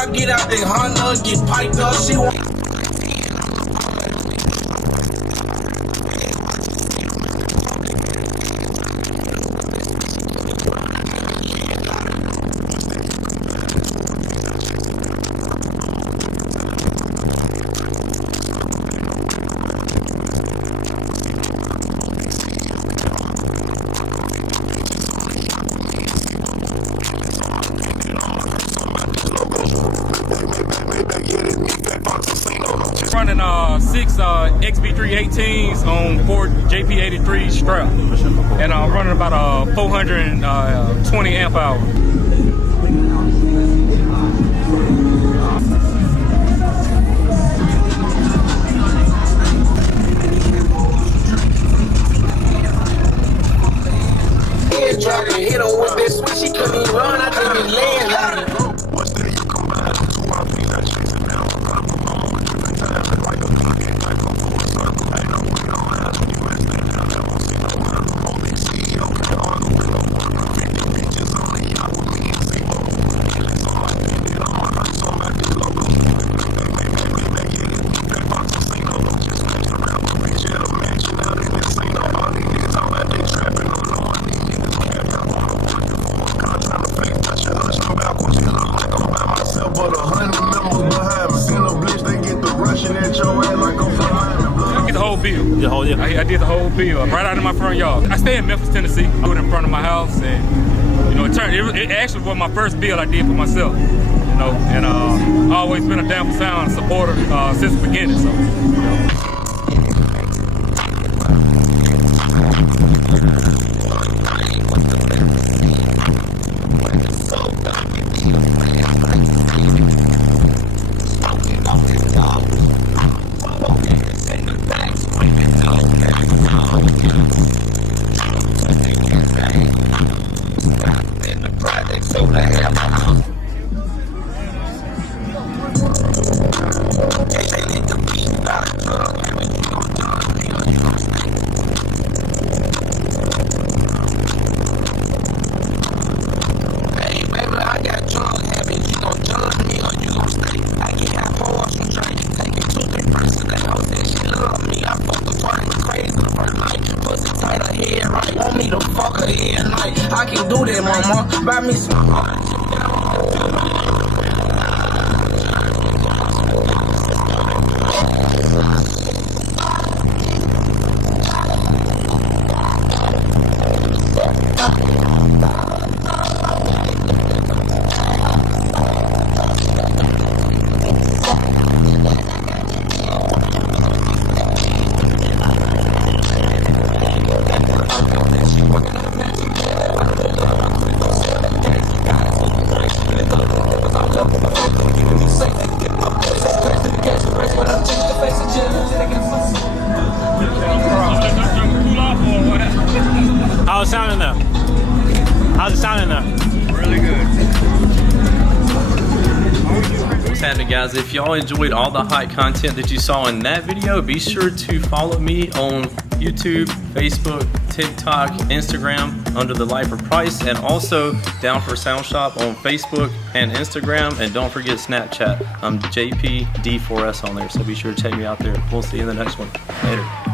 I get out the Honda, get piped up, she want. Running 6 XB318s on 4 JP83 strap, and I'm running about 420 amp hours. Tried to hit her with this switch, she couldn't even run, I think it's laying out. What's that you combine to my feet, I chase it down. I'm alone with different times, like a pocket, like a full circle. Ain't no way around when you ain't standing out. Never seen no one, only CEO, can't argue with no one. 50 bitches on the yacht with me and Zemo. It's all I did, I'm on her, so I'm at this logo. Maybe it was that box of St. Olo. Just matching around with bitch at a mansion out in this St. Olo. All these niggas all out there trapping on no one. These niggas don't have y'all on the work before. I'm trying to fake my shit, hush no backwards. You look like I'm by myself, but 100 members behind me. Send a blitz, they get the rushing at your ass like I'm from Miami. I get the whole bill. The whole deal. I did the whole bill right out of my front yard. I stay in Memphis, Tennessee. I do it in front of my house, and you know, it actually was my first bill I did for myself. You know, and I've always been a Down4sound supporter since the beginning. So. You know. I can do that, mama. Buy me some. How's it sounding though? How's it sounding though? Really good. What's happening, guys? If y'all enjoyed all the hot content that you saw in that video, be sure to follow me on YouTube, Facebook, TikTok, Instagram under the Lifer Price, and also Down4sound Shop on Facebook and Instagram, and don't forget Snapchat. I'm JP34S on there, so be sure to check me out there. We'll see you in the next one. Later.